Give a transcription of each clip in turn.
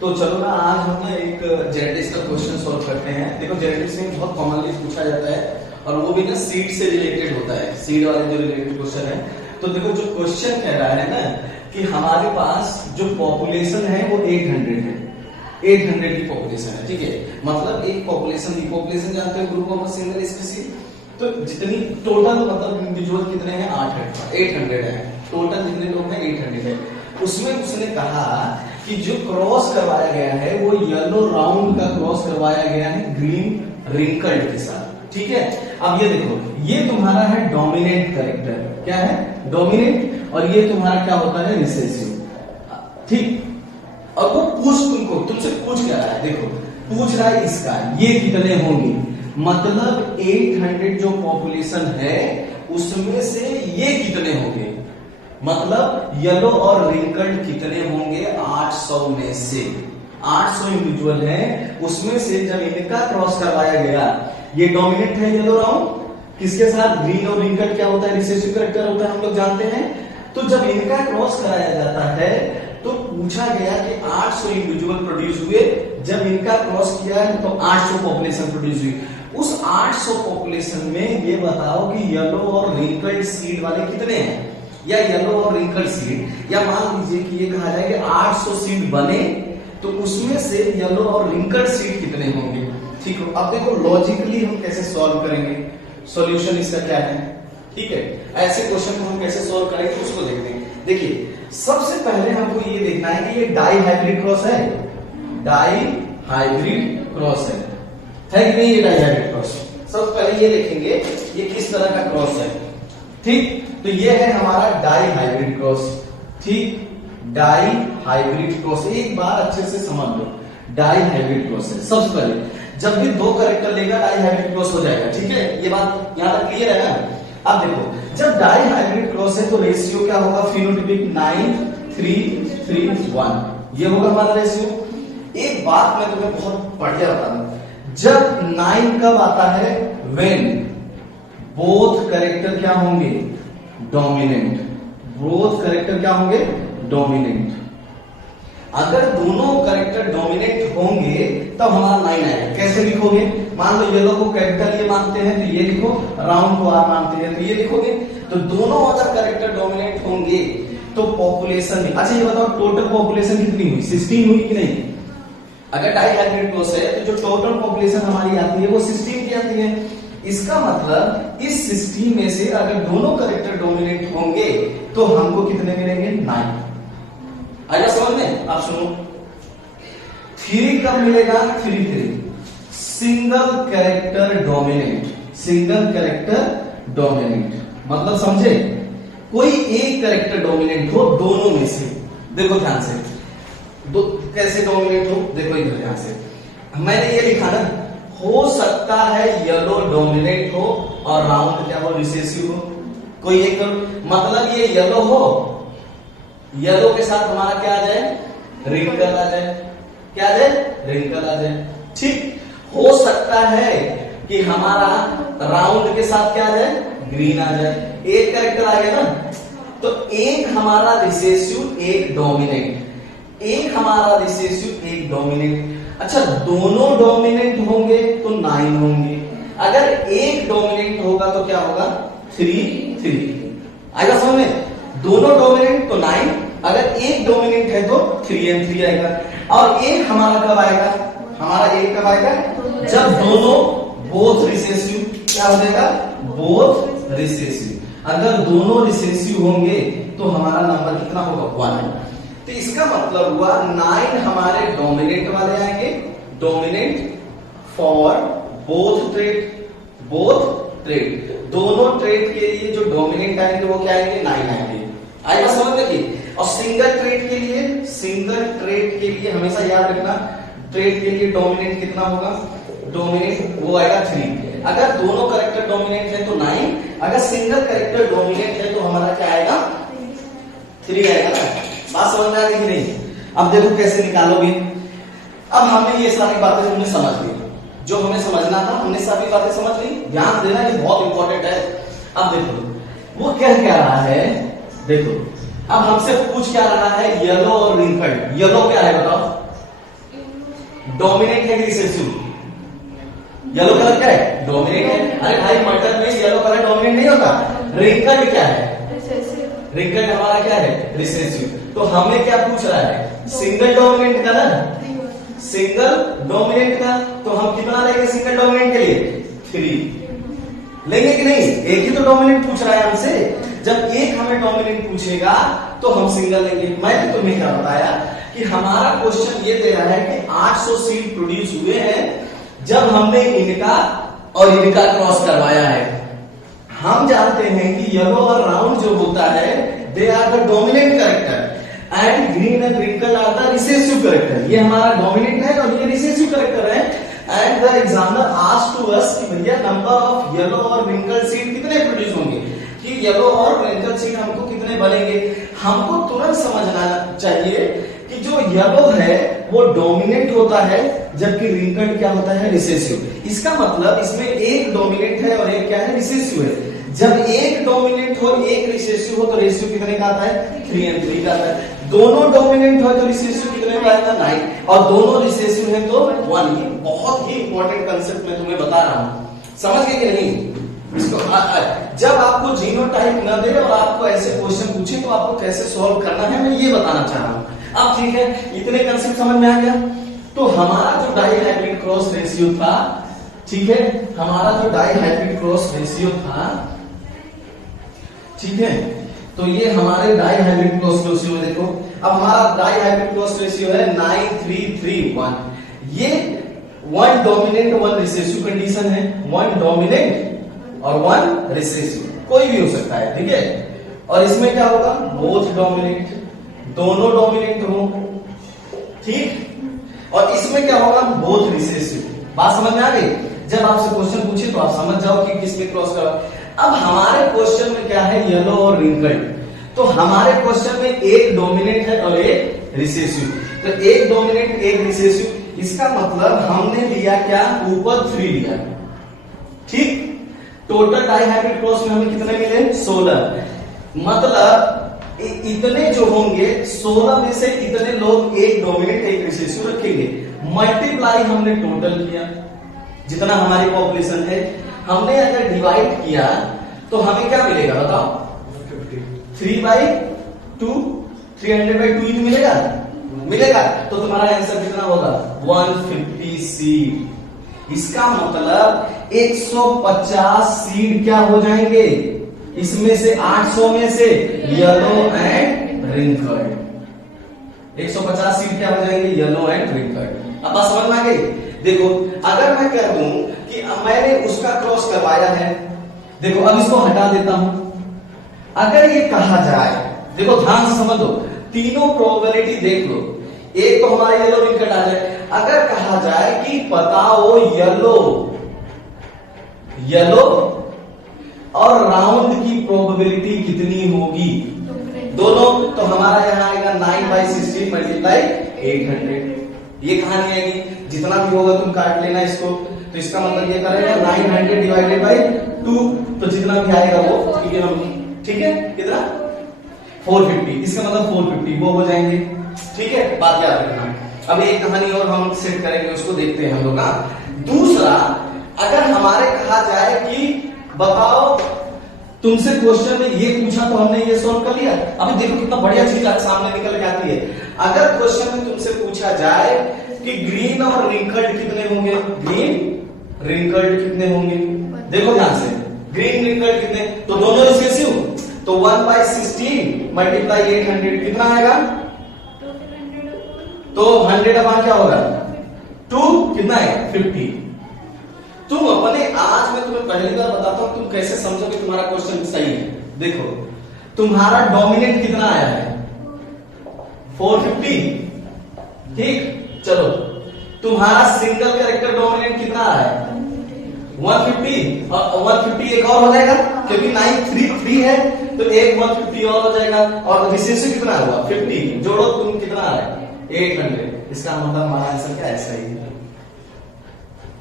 तो चलो ना आज हम ना एक जेनेटिक्स का क्वेश्चन सॉल्व करते हैं। देखो जेनेटिक्स में बहुत कॉमनली पूछा जाता है और वो भी ना सीड से रिलेटेड होता है, सीड वाले जो रिलेटेड क्वेश्चन है। तो देखो जो क्वेश्चन कह रहा है ना कि हमारे पास जो पॉपुलेशन है वो 800 है, 800 की पॉपुलेशन है, ठीक है। मतलब एक पॉपुलेशन की पॉपुलेशन जानते हो ग्रुप ऑफ सिंगल स्पीसीज, तो जितनी टोटल मतलब इंडिविजुअल कितने हैं 800 है, टोटल जितने लोग हैं 800 है। उसमें उसने कहा कि जो क्रॉस करवाया गया है वो येलो राउंड का क्रॉस करवाया गया है ग्रीन रिंकल्ड के साथ, ठीक है। अब ये देखो, ये तुम्हारा है डोमिनेंट कैरेक्टर, क्या है डोमिनेंट, और ये तुम्हारा क्या होता है रिसेसिव, ठीक। और वो तुमसे पूछ क्या रहा है, देखो पूछ रहा है इसका ये कितने होंगे, मतलब 800 जो पॉपुलेशन है उसमें से ये कितने होंगे, मतलब येलो और रिंकल्ड कितने होंगे 800 में से 800 इंडिविजुअल है, उसमें से जब इनका क्रॉस करवाया गया, ये डोमिनेंट है येलो राउंड, किसके साथ ग्रीन, और रिंकल्ड क्या होता है रिसेसिव कैरेक्टर होता है, हम लोग जानते हैं। तो जब इनका क्रॉस कराया जाता है तो पूछा गया कि 800 इंडिविजुअल प्रोड्यूस हुए, जब इनका क्रॉस किया है तो 800 पॉपुलेशन प्रोड्यूस हुई। उस 800 पॉपुलेशन में ये बताओ कि येलो और रिंकल्ड सीड वाले कितने हैं, या येलो और रिंकल्ड सीड, या मान लीजिए कि ये कहा जाए कि 800 सीड बने तो उसमें से येलो और रिंकल्ड सीड कितने होंगे, ठीक है। अब देखो लॉजिकली हम कैसे सॉल्व करेंगे, सॉल्यूशन इसका क्या है, ठीक है। ऐसे क्वेश्चन को हम कैसे सॉल्व करेंगे उसको देखते हैं। देखिए सबसे पहले हमको ये देखना है कि ये डाई हाइब्रिड क्रॉस है, डाई हाइब्रिड क्रॉस है कि नहीं, ये डाई हाइब्रिड क्रॉस। सबसे पहले ये देखेंगे ये किस तरह का क्रॉस है, ठीक। तो ये है हमारा डाई हाइब्रिड क्रॉस, ठीक, डाई हाइब्रिड क्रॉस। एक बार अच्छे से समझ लो, डाई हाइब्रिड क्रॉस है। सबसे पहले जब भी दो कैरेक्टर लेगा डाई हाइब्रिड क्रॉस हो जाएगा, ठीक है, ये बात यहां तक क्लियर है ना। अब देखो जब डाई हाइब्रिड क्रॉस है तो रेशियो क्या होगा, फिनोटाइपिक 9:3:1, ये होगा हमारा रेशियो। एक बात मैं तुम्हें बहुत बढ़िया बता दूं, जब 9 कब आता है, व्हेन बोथ कैरेक्टर क्या होंगे डोमिनेंट, बोथ कैरेक्टर क्या होंगे डोमिनेंट। अगर दोनों कैरेक्टर डोमिनेंट होंगे तब हमारा 9 आएगा। कैसे लिखोगे, मान लो येलो को कैपिटल ये मानते हैं तो ये लिखो, राउंड को आर मानते हैं तो ये लिखोगे। तो दोनों अगर कैरेक्टर डोमिनेंट होंगे तो पॉपुलेशन में, अच्छा ये बताओ टोटल पॉपुलेशन कितनी हुई, 16 हुई कि नहीं। अगर डाई हाइब्रिड क्रॉस है तो जो टोटल पॉपुलेशन हमारी आती है वो 16 की आती है। इसका मतलब इस 16 में से अगर दोनों कैरेक्टर डोमिनेंट होंगे तो हमको कितने मिलेंगे 9। आया समझ में। आप सुनो 3 कब मिलेगा, 3 single character dominant, single character dominant मतलब समझे, कोई एक कैरेक्टर डोमिनेंट हो दोनों में से। देखो ध्यान से, दो कैसे डोमिनेंट हो, देखो इधर ध्यान से, मैंने ये लिखा ना, हो सकता है येलो डोमिनेंट हो और राउंड क्या हो रिसेसिव हो, कोई एक, मतलब ये येलो हो, येलो के साथ हमारा क्या आ जाए रिंकल आ जाए, क्या आ जाए रिंकल आ जाए, ठीक। हो सकता है कि हमारा राउंड के साथ क्या आ जाए ग्रीन आ जाए, एक कैरेक्टर आ गया ना। तो एक हमारा रिसेसिव एक डोमिनेंट, एक हमारा रिसेसिव एक डोमिनेंट। अच्छा दोनों डोमिनेंट होंगे तो 9 होंगे, अगर एक डोमिनेंट होगा तो क्या होगा 3 आएगा समझ में। दोनों डोमिनेंट तो 9, अगर एक डोमिनेंट है तो 3 and 3 आएगा। और एक हमारा कब आएगा, हमारा एक कब आएगा जब दोनों बोथ रिसेसिव, क्या हो जाएगा बोथ रिसेसिव। अगर दोनों रिसेसिव होंगे तो हमारा नंबर कितना होगा 1। तो इसका मतलब हुआ 9 हमारे डोमिनेंट वाले आएंगे, dominant for both trait, both trait, दोनों ट्रेट के लिए जो डोमिनेंट आएंगे वो क्या आएंगे 9 आएंगे। आएगा समझ में। और सिंगल ट्रेट के लिए, सिंगल ट्रेट के लिए हमेशा याद रखना, ट्रेट के लिए डोमिनेंट कितना होगा, डोमिनेंट वो आएगा 3। अगर दोनों कैरेक्टर डोमिनेंट है तो 9, अगर सिंगल कैरेक्टर डोमिनेंट है तो हमारा क्या आएगा 3 आएगा ना। बात समझ में आ गई कि नहीं। अब देखो कैसे निकालोगे। अब हमने ये सारी बातें तुमने समझ ली, जो हमें समझना था हमने सारी बातें समझ ली। ध्यान देना ये बहुत इंपॉर्टेंट है। अब देखो वो कह क्या रहा है, देखो अब हमसे पूछ क्या रहा है येलो और रिंकल्ड। येलो क्या है बताओ, डोमिनेंट है कि रिसेसिव? येलो कलर क्या है? डोमिनेंट है। अरे भाई मटर में येलो कलर डोमिनेंट नहीं होता। रिंकल्ड क्या है? रिंकल्ड हमारा क्या है? रिसेसिव। तो हमें क्या पूछ रहा है? सिंगल डोमिनेंट का ना, सिंगल डोमिनेंट का। तो हम कितना लेंगे सिंगल डोमिनेंट के लिए? 3 लेंगे कि नहीं? एक ही तो डोमिनेंट पूछ रहा है हमसे। जब एक हमें डोमिनेंट पूछेगा तो हम सिंगल लेंगे। मैंने तुम्हें क्या बताया कि हमारा क्वेश्चन ये दे रहा है कि 800 सीड प्रोड्यूस हुए हैं जब हमने इनका और इनका क्रॉस करवाया है। हम जानते हैं कि येलो और राउंड जो होता है they are the dominant character and green and wrinkle are the recessive character. ये हमारा डोमिनेंट है और ये रिसेसिव कैरेक्टर है। And the examiner asked to us कि भैया नंबर ऑफ येलो और रिंकल सीड कितने प्रोड्यूस होंगे, कि येलो और रिंकल सीड हमको कितने बनेंगे। हमको तुरंत समझना चाहिए कि जो येलो है वो डोमिनेंट होता है जबकि रिंकल्ड क्या होता है? रिसेसिव। इसका मतलब इसमें एक डोमिनेंट है और एक क्या है? रिसेसिव है। जब एक डोमिनेंट हो एक रिसेसिव हो तो रेशियो कितने का आता है? 3 and 3 का आता है। दोनों डोमिनेंट हो तो रिसेसिव कितने का आएगा? 9। और दोनों रिसेसिव है तो 1। ये बहुत ही इंपॉर्टेंट कंसेप्ट मैं तुम्हें बता रहा हूं, समझ गए कि नहीं? इसको जब आपको जीनोटाइप न दे और आपको ऐसे क्वेश्चन पूछे तो आपको कैसे सॉल्व करना है मैं ये बताना चाह रहा हूं। अब ठीक है, इतने कंसेप्ट समझ में आ गया। तो हमारा जो डाई हाइब्रिड क्रॉस रेशियो था, ठीक है, हमारा जो डाई हाइब्रिड क्रॉस रेशियो था, ठीक है, तो ये हमारे डाई हाइब्रिड क्रॉस रेशियो में देखो, अब हमारा डाई हाइब्रिड क्रॉस रेशियो है 9331। ये 1 डोमिनेंट 1 रिसेसिव कंडीशन है। 1 डोमिनेंट और 1 रिसेसिव, कोई भी हो सकता है, ठीक है। और इसमें क्या होगा? बोथ डोमिनेंट, दोनों डोमिनेंट हो, ठीक। और इसमें क्या होगा? Both recessive. बात समझ में आ गई? जब आपसे क्वेश्चन पूछे तो आप समझ जाओ कि किसमें क्रॉस करो। अब हमारे क्वेश्चन में क्या है? येलो और रिंकल्ड। तो हमारे क्वेश्चन में एक डोमिनेंट है और एक रिसेसिव। तो एक डोमिनेंट एक रिसेसिव, इसका मतलब हमने लिया क्या? ऊपर 3 लिया, ठीक। टोटल डाई हाइब्रिड क्रॉस में हमें कितने मिले? 16। मतलब इतने जो होंगे 16 में से इतने लोग एक डोमिनेंट एक रिसेसिव रखेंगे। मल्टीप्लाई हमने टोटल किया जितना हमारी पॉपुलेशन है, हमने अगर डिवाइड किया तो हमें क्या मिलेगा बताओ? 3/2, 300/2 ही मिलेगा, मिलेगा। तो तुम्हारा आंसर कितना होगा? 150 सीड। इसका मतलब 150 सीड क्या हो जाएंगे? इसमें से 800 में से येलो एंड रिंकल्ड। 150 सीड क्या हो जाएंगे? Yellow and wrinkled. अब बात समझ में आ गई? देखो, अगर मैं कह दूं कि मैंने उसका क्रॉस करवाया है, देखो अब इसको हटा देता हूं। अगर ये कहा जाए, देखो ध्यान से समझ लो, तीनों प्रोबेबिलिटी देख लो। एक तो हमारा येलो रिंकल्ड आ जाए। अगर कहा जाए कि बताओ येलो और राउंड की प्रोबेबिलिटी कितनी होगी दोनों, तो हमारा यहां आएगा 9/16 मल्टीप्लाई 800। ये कहानी आएगी, जितना भी होगा तुम काट लेना इसको। तो इसका मतलब ये करेगा 900 डिवाइडेड बाई 2, तो जितना भी आएगा वो, ठीक है हम, ठीक है, कितना? 450। इसका मतलब 450 वो हो जाएंगे, ठीक है। बात याद रखना। अब एक कहानी और हम सेट करेंगे, उसको देखते हैं हम लोग। दूसरा, अगर हमारे कहा जाए कि बताओ, तुमसे क्वेश्चन में ये पूछा तो हमने ये सॉल्व कर लिया। अभी देखो कितना बढ़िया चीज आज सामने निकल के आती है। अगर क्वेश्चन में तुमसे पूछा जाए कि ग्रीन और रिंकल्ड कितने होंगे, ग्रीन रिंकल्ड कितने होंगे, देखो ध्यान से, ग्रीन रिंकल्ड कितने, तो दोनों रिसेसिव, तो 1/16 मल्टीप्लाई 800 कितना आएगा? तो 100 अपॉन क्या होगा? 2 कितना है? 50। तुम अपने, आज मैं तुम्हें पहली बार बताता हूं तुम कैसे समझोगे तुम्हारा क्वेश्चन सही है। देखो, तुम्हारा डोमिनेंट कितना आया है? 450, ठीक। चलो, तुम्हारा सिंगल कैरेक्टर डोमिनेंट कितना आया है? 150, और 150 एक और हो जाएगा क्योंकि 933 है, तो एक 150 और हो जाएगा। और रिसेसिव कितना हुआ? 50, जोड़ो तुम कितना आया? 800। इसका मतलब हमारा आंसर क्या है? सही है।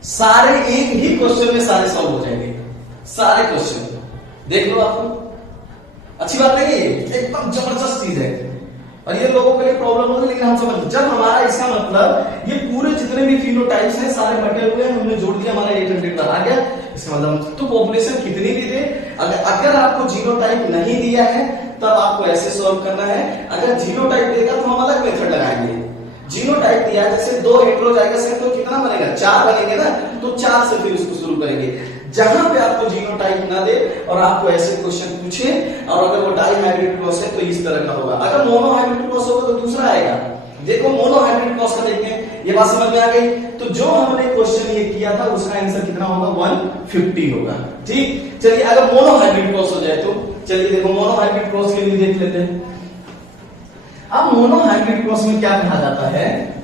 सारे एक ही क्वेश्चन में सारे सॉल्व हो जाएंगे, सारे क्वेश्चन। देख लो आप, अच्छी बात नहीं है ये, एकदम जबरदस्त चीज है। और ये लोगों के लिए प्रॉब्लम होगी, लेकिन हम समझ, जब हमारा इसका मतलब ये पूरे जितने भी फिनोटाइप्स हैं सारे बटे हुए हैं, हमने जोड़ दिया, हमारा 800 आ गया। इसका मतलब तो पॉपुलेशन कितनी भी दे, अगर आपको जीनोटाइप नहीं दिया है तब आपको ऐसे सॉल्व करना है। अगर जीनोटाइप देगा तो हम अलग मेथड लगाएंगे। जीनोटाइप दिया जैसे 2 हेटेरोजाइगस है तो कितना बनेगा, 4 बनेंगे ना, तो 4 से फिर उसको शुरू करेंगे। जहां पे आपको जीनोटाइप ना दे और आपको ऐसे क्वेश्चन पूछे और अगर वो डाई हाइब्रिड क्रॉस है तो इस तरह का होगा। अगर मोनो हाइब्रिड क्रॉस होगा तो दूसरा आएगा। देखो मोनो हाइब्रिड क्रॉस का देखते हैं, ये बात समझ में आ गई। तो जो हमने क्वेश्चन ये किया था उसका आंसर कितना होगा, 150 होगा। ठीक, चलिए अगर मोनो हाइब्रिड क्रॉस हो जाए तो चलिए देखो मोनो हाइब्रिड क्रॉस के लिए देख लेते हैं। अब मोनो हाइब्रिड क्रॉस में क्या कहा जाता है,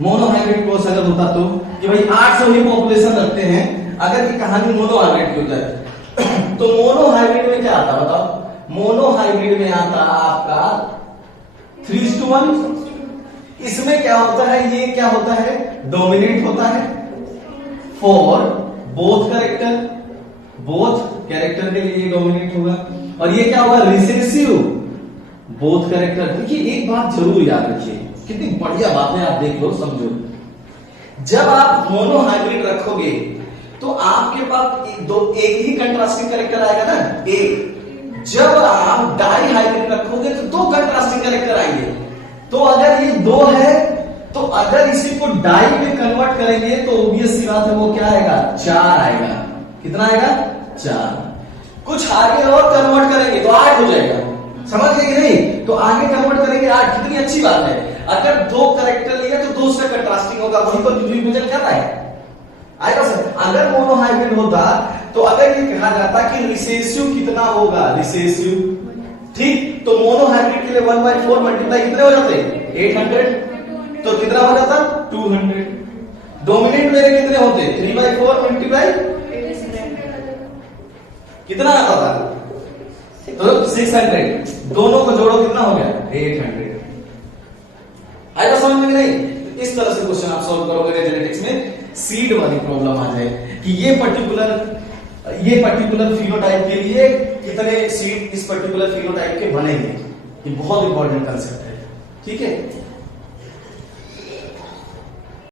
मोनो हाइब्रिड क्रॉस अगर होता तो कि भाई 800 ही पॉपुलेशन रखते हैं, अगर ये कहानी मोनो हाइब्रिड की हो जाए तो मोनो हाइब्रिड में क्या आता बताओ, मोनो हाइब्रिड में आता आपका 3:1। इसमें क्या होता है, ये क्या होता है, डोमिनेंट होता है फॉर बोथ कैरेक्टर के लिए डोमिनेंट होगा। और ये क्या होगा, रिसेसिव बोथ कैरेक्टर। देखिए एक बात जरूर याद रखिए, कितनी बढ़िया बात है, आप देख लो समझो। जब आप मोनो हाइब्रिड रखोगे तो आपके पास एक ही कंट्रास्टिंग कैरेक्टर आएगा ना, एक। जब आप डाई हाइब्रिड रखोगे तो 2 कंट्रास्टिंग कैरेक्टर आएंगे। तो अगर ये 2 है तो अगर इसी को डाई में कन्वर्ट करेंगे तो ऑब्वियस सी बात है वो क्या आएगा, 4 आएगा। कितना आएगा, 4। कुछ आगे और कन्वर्ट करेंगे तो 8 हो जाएगा, समझ गए कि नहीं। तो आगे कन्वर्ट करेंगे 8, कितनी अच्छी बात है। अगर 2 कैरेक्टर लिए तो 2 से कंट्रास्टिंग होगा, वहीं पर डिवीजन कर रहा है, आएगा सर। अगर मोनो हाइब्रिड होता तो अगर ये कहा जाता कि रिसेसिव कितना होगा, रिसेसिव, ठीक, तो मोनो हाइब्रिड के लिए 1/4 मल्टीप्लाई कितने हो जाते, 800, तो कितना हो जाता, 200। डोमिनेंट मेरे कितने होते, 3/4 मल्टीप्लाई कितना आता था, तो 600। दोनों को जोड़ो कितना हो गया, 800। आएगा समझ में नहीं। इस तरह से क्वेश्चन आप सॉल्व करोगे जेनेटिक्स में। सीड वाली प्रॉब्लम आ जाए कि ये पर्टिकुलर फिनोटाइप के लिए कितने सीड इस पर्टिकुलर फिनोटाइप के बनेंगे, ये बहुत इंपॉर्टेंट कंसेप्ट है। ठीक है।